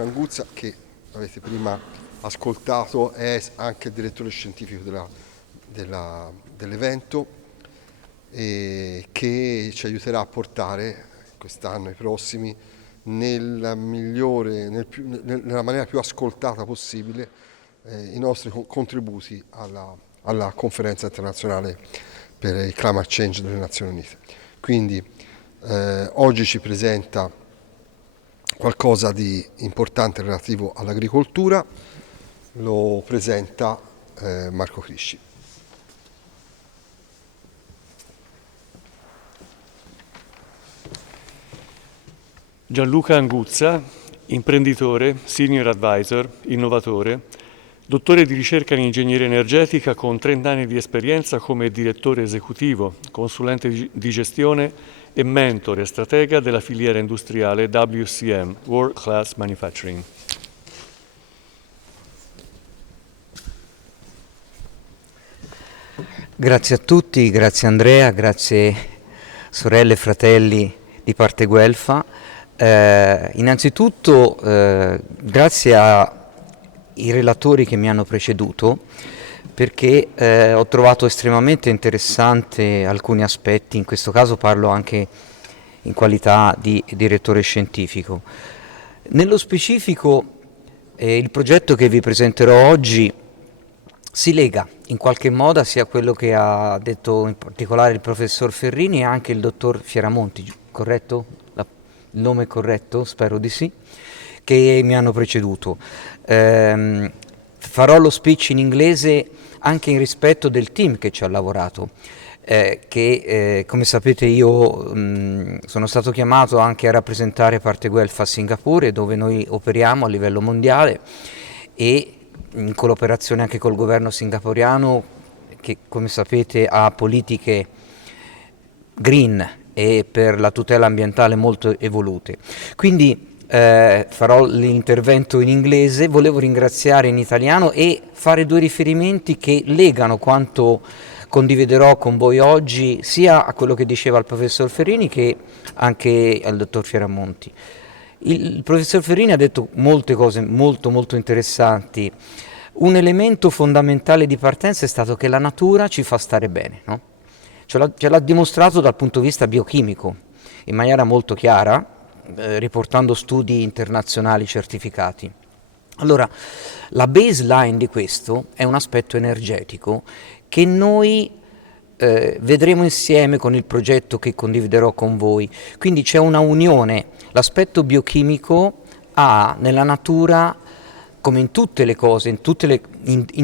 Anguzza, che avete prima ascoltato, è anche il direttore scientifico dell'evento, e che ci aiuterà a portare quest'anno e i prossimi nella maniera più ascoltata possibile i nostri contributi alla conferenza internazionale per il climate change delle Nazioni Unite. Quindi oggi ci presenta qualcosa di importante relativo all'agricoltura, lo presenta Marco Crisci. Gianluca Anguzza, imprenditore, senior advisor, innovatore, dottore di ricerca in Ingegneria Energetica con 30 anni di esperienza come Direttore Esecutivo, Consulente di Gestione e Mentore, Stratega della filiera industriale WCM, World Class Manufacturing. Grazie a tutti, grazie Andrea, grazie sorelle e fratelli di Parte Guelfa. Innanzitutto grazie ai relatori che mi hanno preceduto, perché ho trovato estremamente interessante alcuni aspetti. In questo caso parlo anche in qualità di direttore scientifico. Nello specifico il progetto che vi presenterò oggi si lega in qualche modo sia a quello che ha detto in particolare il professor Ferrini e anche il dottor Fierramonti, corretto? Il nome è corretto? Spero di sì, che mi hanno preceduto. Farò lo speech in inglese anche in rispetto del team che ci ha lavorato, che come sapete io sono stato chiamato anche a rappresentare Parte Guelfa a Singapore, dove noi operiamo a livello mondiale, e in collaborazione anche col governo singaporiano, che come sapete ha politiche green e per la tutela ambientale molto evolute. Quindi farò l'intervento in inglese. Volevo ringraziare in italiano e fare due riferimenti che legano quanto condividerò con voi oggi sia a quello che diceva il professor Ferrini che anche al dottor Fierramonti. Il professor Ferrini ha detto molte cose molto interessanti. Un elemento fondamentale di partenza è stato che la natura ci fa stare bene, no? Ce l'ha dimostrato dal punto di vista biochimico in maniera molto chiara, riportando studi internazionali certificati. Allora, la baseline di questo è un aspetto energetico che noi vedremo insieme con il progetto che condividerò con voi. Quindi c'è una unione. L'aspetto biochimico ha nella natura, come in tutte le cose, in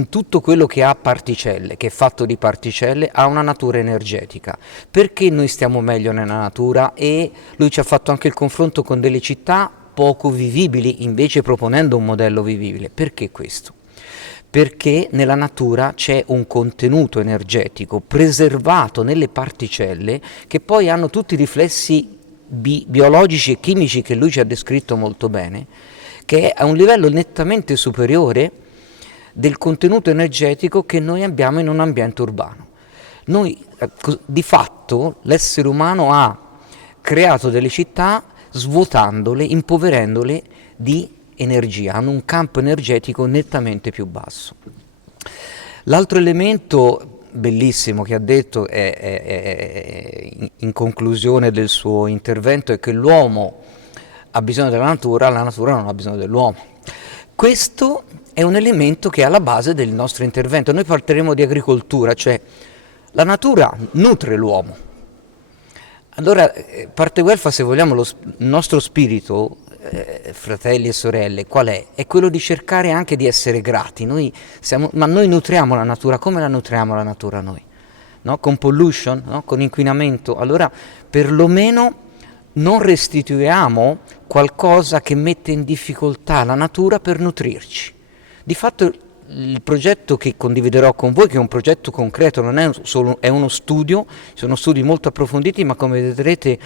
tutto quello che ha particelle, che è fatto di particelle, ha una natura energetica. Perché noi stiamo meglio nella natura? E lui ci ha fatto anche il confronto con delle città poco vivibili, invece proponendo un modello vivibile. Perché questo? Perché nella natura c'è un contenuto energetico preservato nelle particelle che poi hanno tutti i riflessi biologici e chimici che lui ci ha descritto molto bene, che è a un livello nettamente superiore del contenuto energetico che noi abbiamo in un ambiente urbano. Noi, di fatto, l'essere umano ha creato delle città svuotandole, impoverendole di energia, hanno un campo energetico nettamente più basso. L'altro elemento bellissimo che ha detto in conclusione del suo intervento è che l'uomo ha bisogno della natura, la natura non ha bisogno dell'uomo. Questo è un elemento che è alla base del nostro intervento. Noi parleremo di agricoltura, cioè la natura nutre l'uomo. Allora, Parte Guelfa, se vogliamo, il nostro spirito, fratelli e sorelle, qual è? È quello di cercare anche di essere grati. Ma noi nutriamo la natura. Come la nutriamo la natura noi? No? Con pollution, no? Con inquinamento. Allora, perlomeno non restituiamo qualcosa che mette in difficoltà la natura per nutrirci. Di fatto il progetto che condividerò con voi, che è un progetto concreto, non è solo è uno studio, sono studi molto approfonditi, ma come vedrete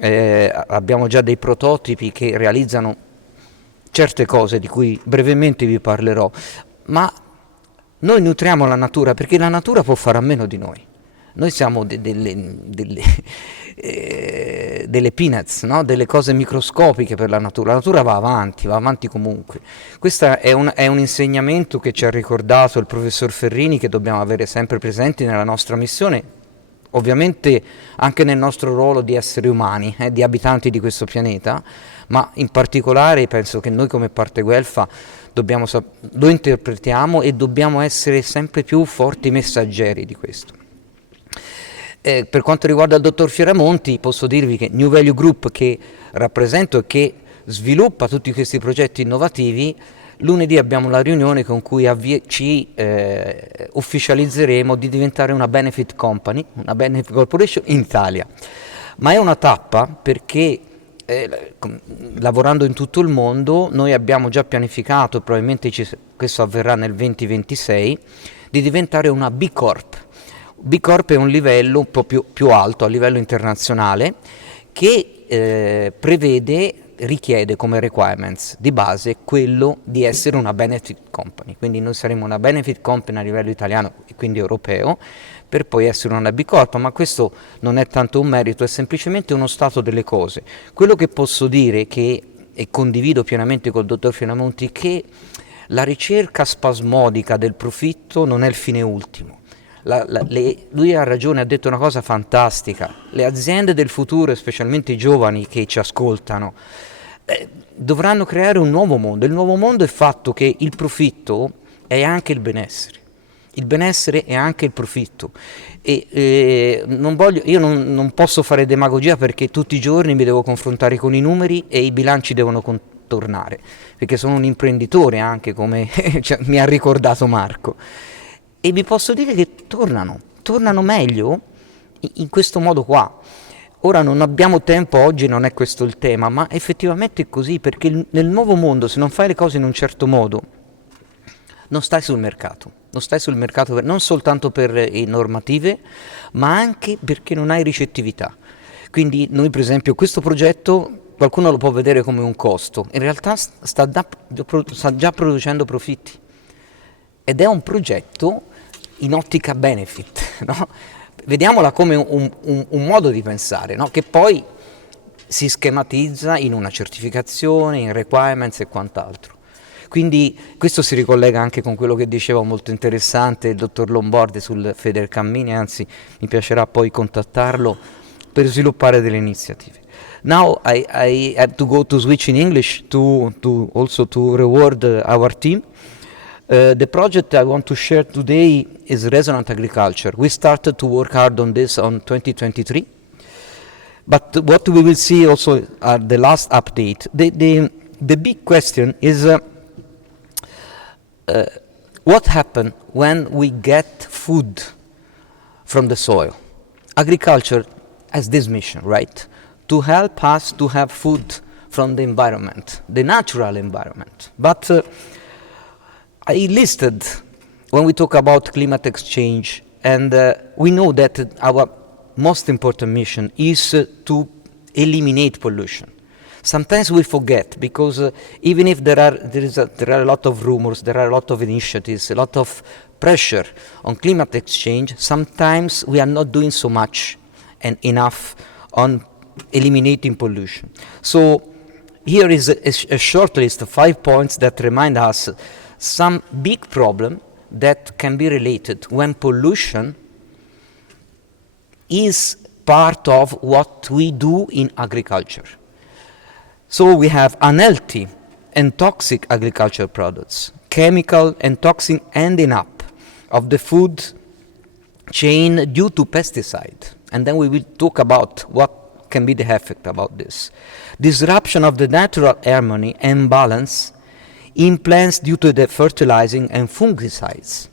abbiamo già dei prototipi che realizzano certe cose di cui brevemente vi parlerò. Ma noi nutriamo la natura perché la natura può fare a meno di noi. Noi siamo delle peanuts, no? Delle cose microscopiche per la natura. La natura va avanti comunque. Questo è un insegnamento che ci ha ricordato il professor Ferrini, che dobbiamo avere sempre presenti nella nostra missione, ovviamente anche nel nostro ruolo di esseri umani, di abitanti di questo pianeta, ma in particolare penso che noi come Parte Guelfa lo interpretiamo e dobbiamo essere sempre più forti messaggeri di questo. Per quanto riguarda il dottor Fioramonti, posso dirvi che New Value Group, che rappresento e che sviluppa tutti questi progetti innovativi, lunedì abbiamo la riunione con cui ci ufficializzeremo di diventare una benefit company, una benefit corporation in Italia. Ma è una tappa perché lavorando in tutto il mondo noi abbiamo già pianificato, e probabilmente questo avverrà nel 2026, di diventare una B Corp. B Corp è un livello un po' più alto, a livello internazionale, che richiede come requirements di base quello di essere una benefit company. Quindi noi saremo una benefit company a livello italiano e quindi europeo, per poi essere una B Corp, ma questo non è tanto un merito, è semplicemente uno stato delle cose. Quello che posso dire, e condivido pienamente col dottor Fioramonti, che la ricerca spasmodica del profitto non è il fine ultimo. Lui ha ragione, ha detto una cosa fantastica: le aziende del futuro, specialmente i giovani che ci ascoltano, dovranno creare un nuovo mondo. Il nuovo mondo è fatto che il profitto è anche il benessere è anche il profitto, e io non posso fare demagogia, perché tutti i giorni mi devo confrontare con i numeri e i bilanci devono tornare, perché sono un imprenditore anche, come mi ha ricordato Marco. E vi posso dire che tornano meglio in questo modo qua. Ora non abbiamo tempo, oggi non è questo il tema, ma effettivamente è così, perché nel nuovo mondo, se non fai le cose in un certo modo, non stai sul mercato non soltanto per normative, ma anche perché non hai ricettività. Quindi noi, per esempio, questo progetto qualcuno lo può vedere come un costo, in realtà sta già producendo profitti, ed è un progetto in ottica benefit, no? Vediamola come un modo di pensare, no? Che poi si schematizza in una certificazione, in requirements e quant'altro. Quindi questo si ricollega anche con quello che diceva molto interessante il dottor Lombordi sul Federcammini, anzi mi piacerà poi contattarlo per sviluppare delle iniziative. Now I have to go to switch in English to also to reward our team. The project I want to share today is Resonant Agriculture. We started to work hard on this on 2023, but what we will see also at the last update. The big question is what happens when we get food from the soil. Agriculture has this mission, right? To help us to have food from the environment, the natural environment. But I listed, when we talk about climate exchange, and we know that our most important mission is to eliminate pollution. Sometimes we forget, because even if there are a lot of rumors, there are a lot of initiatives, a lot of pressure on climate exchange, sometimes we are not doing so much and enough on eliminating pollution. So here is a short list of 5 points that remind us some big problem that can be related when pollution is part of what we do in agriculture. So we have unhealthy and toxic agricultural products, chemical and toxic ending up of the food chain due to pesticide. And then we will talk about what can be the effect about this. Disruption of the natural harmony and balance in plants due to the fertilizing and fungicides.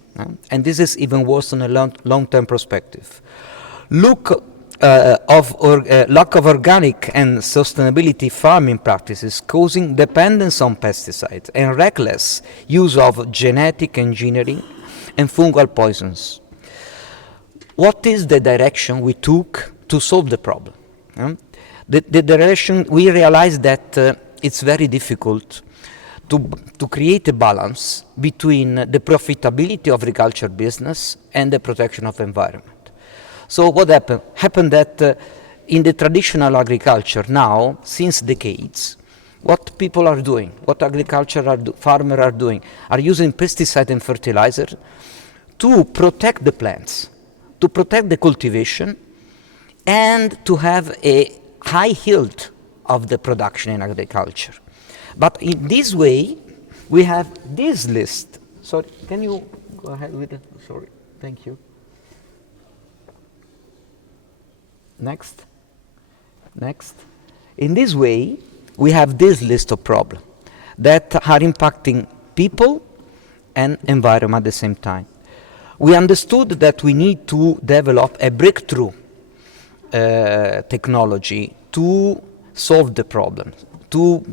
And this is even worse on a long-term perspective. Lack of organic and sustainability farming practices causing dependence on pesticides and reckless use of genetic engineering and fungal poisons. What is the direction we took to solve the problem? The direction, we realized that it's very difficult to create a balance between the profitability of agriculture business and the protection of the environment. So what happened? Happened that in the traditional agriculture now, since decades, what people are doing, what farmers are doing, are using pesticide and fertilizer to protect the plants, to protect the cultivation, and to have a high yield of the production in agriculture. But in this way, we have this list. Sorry, can you go ahead with it? Sorry, thank you. Next. In this way, we have this list of problems that are impacting people and environment at the same time. We understood that we need to develop a breakthrough technology to solve the problem, to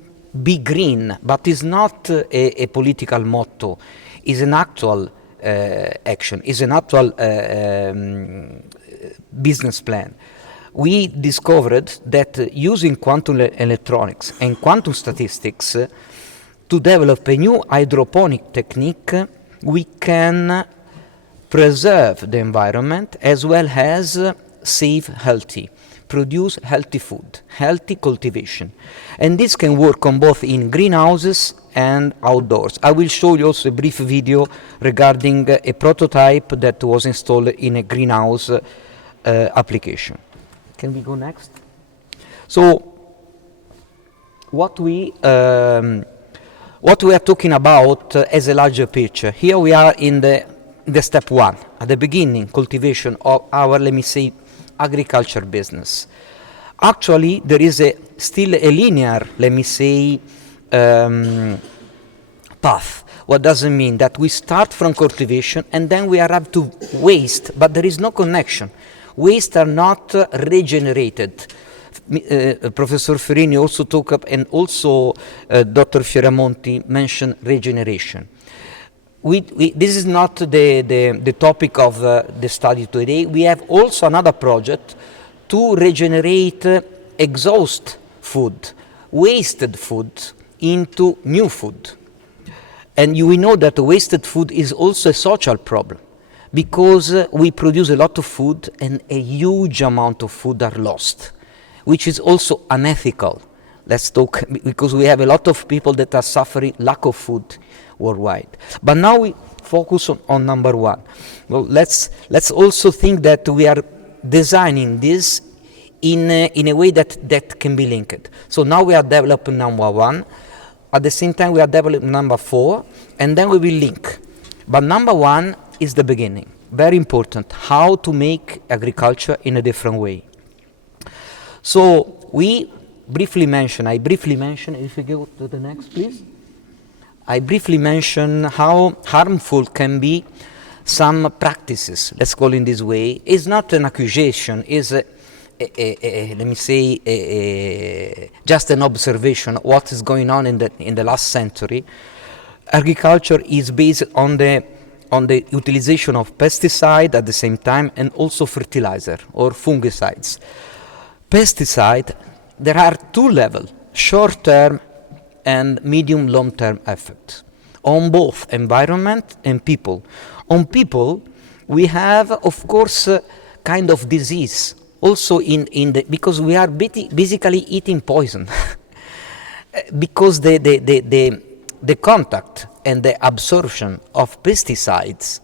be green, but it's not a political motto, it's an actual action, it's an actual business plan. We discovered that using quantum electronics and quantum statistics to develop a new hydroponic technique, we can preserve the environment as well as produce healthy food, healthy cultivation. And this can work on both in greenhouses and outdoors. I will show you also a brief video regarding a prototype that was installed in a greenhouse application. Can we go next? So, what we are talking about as a larger picture. Here we are in the step one, at the beginning, cultivation of our, let me say, agriculture business. Actually, there is still a linear, let me say, path. What does it mean? That we start from cultivation and then we arrive to waste, but there is no connection. Waste are not regenerated. Professor Ferrini also talked up, and also Dr. Fioramonti mentioned regeneration. This is not the topic of the study today. We have also another project to regenerate exhaust food, wasted food, into new food. And we know that wasted food is also a social problem, because we produce a lot of food and a huge amount of food are lost, which is also unethical. Let's talk, because we have a lot of people that are suffering lack of food worldwide. But now we focus on number one. Well, let's also think that we are designing this in a way that can be linked. So now we are developing number one. At the same time, we are developing number 4, and then we will link. But number 1 is the beginning. Very important. How to make agriculture in a different way. So I briefly mention, if we go to the next, please. I briefly mention how harmful can be some practices, let's call it this way. It's not an accusation, it's let me say, just an observation of what is going on in the last century. Agriculture is based on the utilization of pesticide at the same time, and also fertilizer or fungicides. Pesticide, there are 2 levels, short-term and medium long-term effect on both environment and people. On people, we have, of course, kind of disease. Also because we are basically eating poison. Because the contact and the absorption of pesticides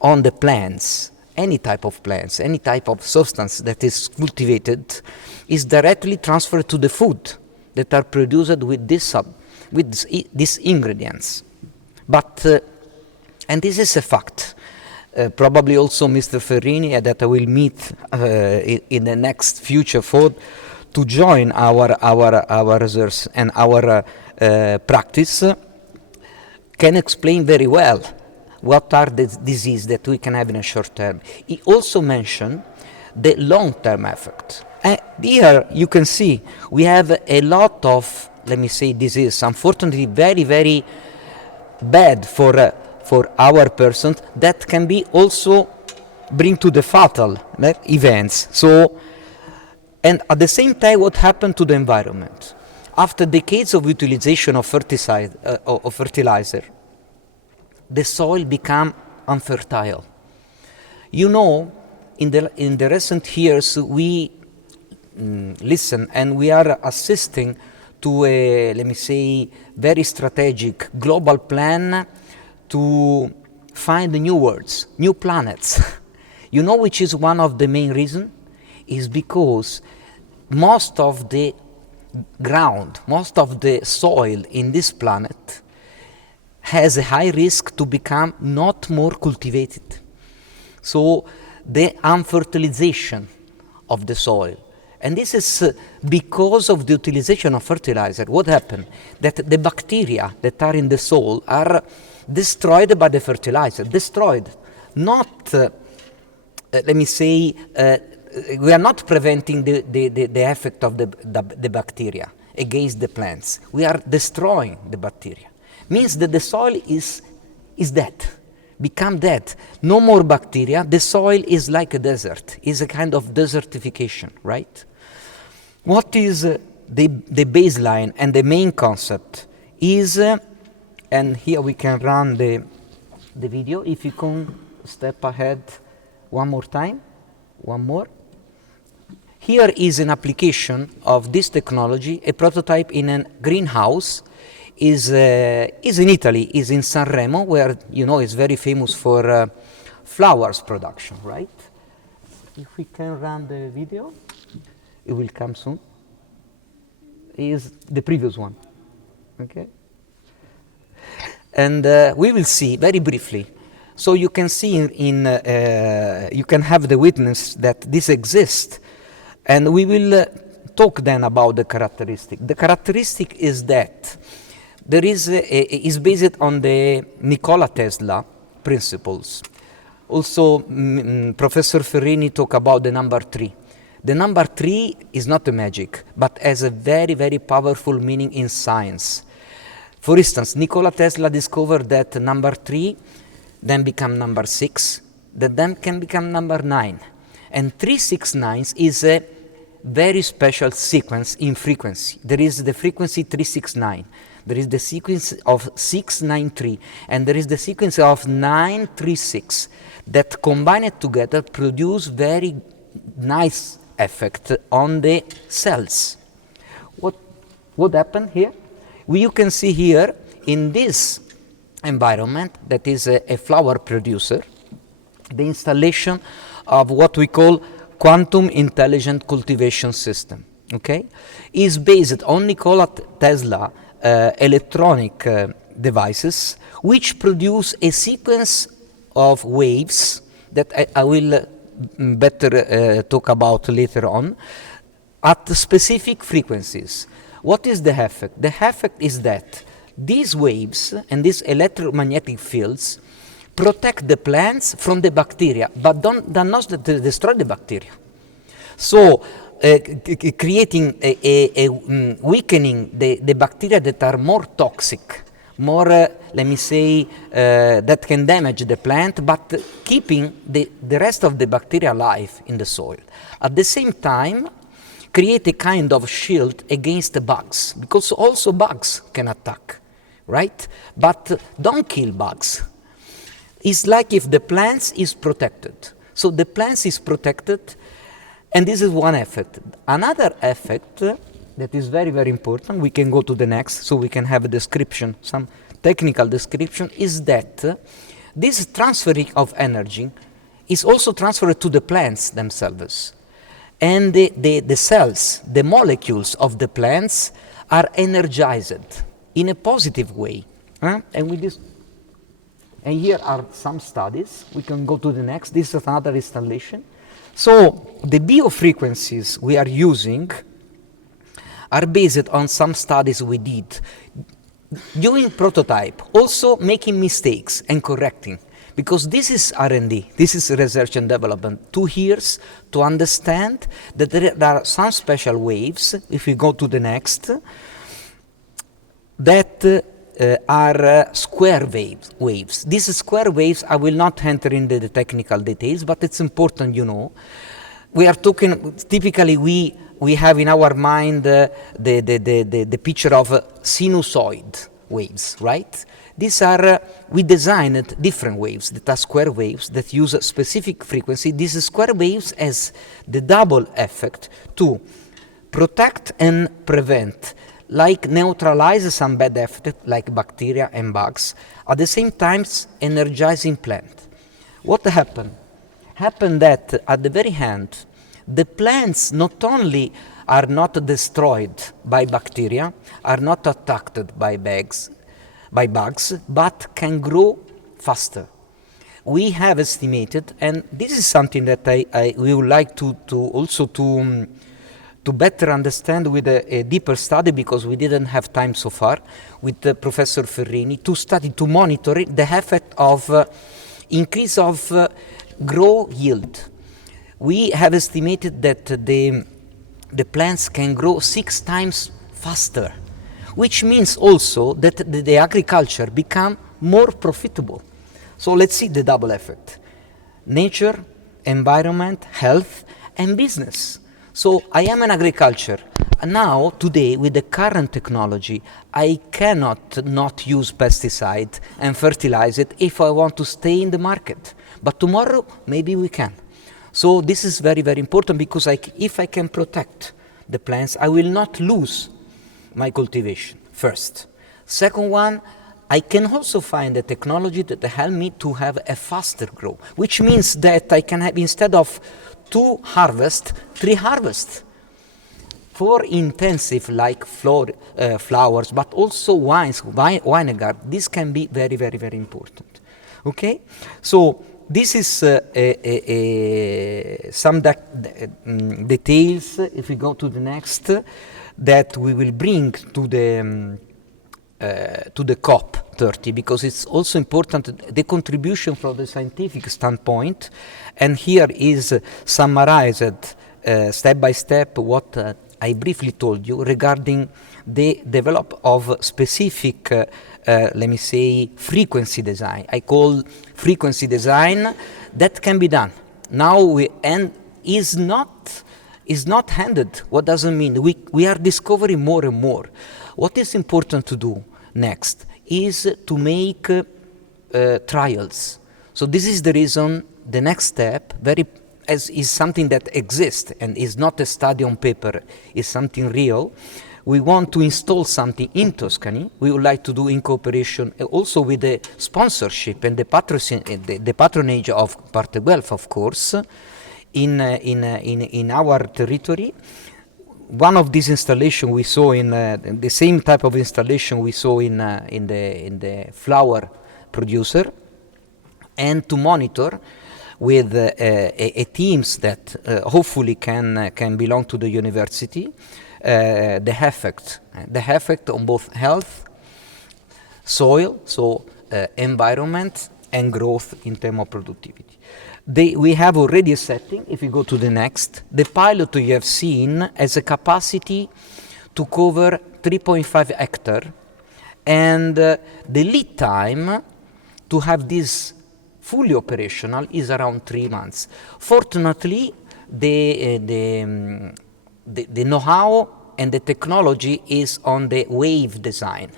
on the plants, any type of plants, any type of substance that is cultivated, is directly transferred to the food that are produced with these ingredients. But and this is a fact. Probably also Mr. Ferrini, that I will meet in the next future to join our research and our practice, can explain very well what are the diseases that we can have in a short term. He also mentioned the long-term effect. Here you can see we have a lot of, let me say, disease, unfortunately very, very bad for our persons, that can be also bring to the fatal events. So, and at the same time, what happened to the environment? After decades of utilization of fertilizer, the soil became unfertile. You know, in the recent years, we listen and we are assisting to a, let me say, very strategic global plan to find new worlds, new planets. You know which is one of the main reasons? Is because most of the ground, most of the soil in this planet has a high risk to become not more cultivated. So the unfertilization of the soil. And this is because of the utilization of fertilizer. What happened? That the bacteria that are in the soil are destroyed by the fertilizer, destroyed. Not, let me say, we are not preventing the effect of the bacteria against the plants. We are destroying the bacteria. Means that the soil is dead, become dead. No more bacteria. The soil is like a desert, is a kind of desertification, right? What is the baseline and the main concept is, and here we can run the video, if you can step ahead one more time, one more. Here is an application of this technology, a prototype in a greenhouse, is in Italy, is in Sanremo, where you know is very famous for flowers production, right? If we can run the video, it will come soon. Is the previous one, okay? And we will see very briefly. So you can see you can have the witness that this exists. And we will talk then about the characteristic. The characteristic is that there is based on the Nikola Tesla principles. Also, Professor Ferrini talked about the number 3. The number 3 is not a magic, but has a very, very powerful meaning in science. For instance, Nikola Tesla discovered that number 3 then become number 6, that then can become number 9. And 369 is a very special sequence in frequency. There is the frequency 369. There is the sequence of 693. And there is the sequence of 936 that combined together produce very nice effect on the cells. What happened here? You can see here in this environment that is a flower producer, the installation of what we call quantum intelligent cultivation system, okay? Is based on Nikola Tesla electronic devices which produce a sequence of waves that I will better talk about later on at specific frequencies. What is the effect? The effect is that these waves and these electromagnetic fields protect the plants from the bacteria, but do not destroy the bacteria. So, creating weakening the bacteria that are more toxic, more, let me say, that can damage the plant, but keeping the rest of the bacteria alive in the soil. At the same time, create a kind of shield against the bugs, because also bugs can attack, right? But don't kill bugs. It's like if the plant is protected. So the plant is protected, and this is one effect. Another effect that is very, very important, we can go to the next, so we can have a description, some technical description, is that this transferring of energy is also transferred to the plants themselves. And the cells, the molecules of the plants are energized in a positive way. And here are some studies. We can go to the next. This is another installation. So the biofrequencies we are using are based on some studies we did. Doing prototype, also making mistakes and correcting. Because this is R&D, this is research and development. 2 years to understand that there are some special waves, if we go to the next, that are square waves. These square waves, I will not enter into the technical details, but it's important you know. We are talking, typically we have in our mind the picture of a sinusoid. waves, right? These are, we designed different waves that are square waves that use a specific frequency. These square waves has the double effect to protect and prevent, like neutralize some bad effect like bacteria and bugs, at the same time energizing plant. What happened? Happened that at the very end, the plants not only are not destroyed by bacteria, are not attacked by bugs, but can grow faster. We have estimated, and this is something that we would like to also to better understand with a deeper study, because we didn't have time so far, with Professor Ferrini, to study, to monitor the effect of increase of grow yield. We have estimated that the plants can grow 6 times faster, which means also that the agriculture become more profitable. So let's see the double effect: nature, environment, health, and business. So I am in agriculture. Now, today, with the current technology, I cannot not use pesticide and fertilize it if I want to stay in the market. But tomorrow, maybe we can. So this is very, very important, because if I can protect the plants, I will not lose my cultivation, first. Second one, I can also find a technology that help me to have a faster growth, which means that I can have, instead of 2 harvests, 3 harvests. For intensive like flowers, but also vinegar, this can be very, very, very important. Okay, so this is some details. If we go to the next, that we will bring to the COP 30, because it's also important, the contribution from the scientific standpoint. And here is summarized step by step what I briefly told you regarding the develop of specific, let me say, frequency design. I call frequency design that can be done. Now is not handed. What does it mean? We are discovering more and more. What is important to do next is to make trials. So this is the reason the next step is something that exists and is not a study on paper, is something real. We want to install something in Tuscany. We would like to do in cooperation also with the sponsorship and the patronage of Parte Guelfa, of course, in our territory. One of these installations we saw in the same type of installation we saw in the flower producer, and to monitor with a teams that hopefully can belong to the university, the effect on both health, soil, so environment, and growth in terms of productivity. We have already a setting. If you go to the next, the pilot you have seen has a capacity to cover 3.5 hectares, and the lead time to have this fully operational is around 3 months. Fortunately, the know-how and the technology is on the wave design,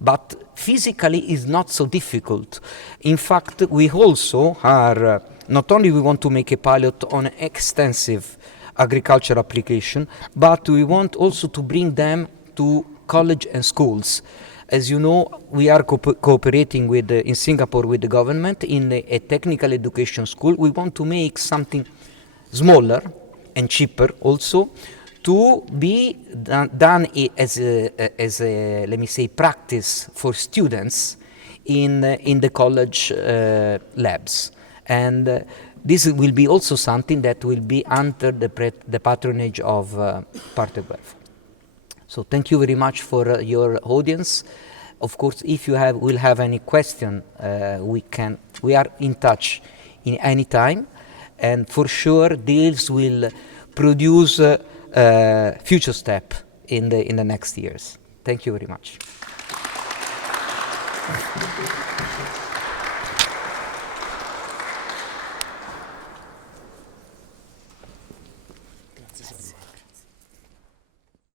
but physically is not so difficult. In fact, we also are, not only we want to make a pilot on extensive agriculture application, but we want also to bring them to college and schools. As you know, we are cooperating with in Singapore with the government in a technical education school. We want to make something smaller and cheaper also, to be done as a let me say practice for students in the college labs, and this will be also something that will be under the patronage of Parte Guelfa. So thank you very much for your audience. Of course, if you will have any question, we are in touch in any time, and for sure deals will produce future step in the next years. Thank you very much.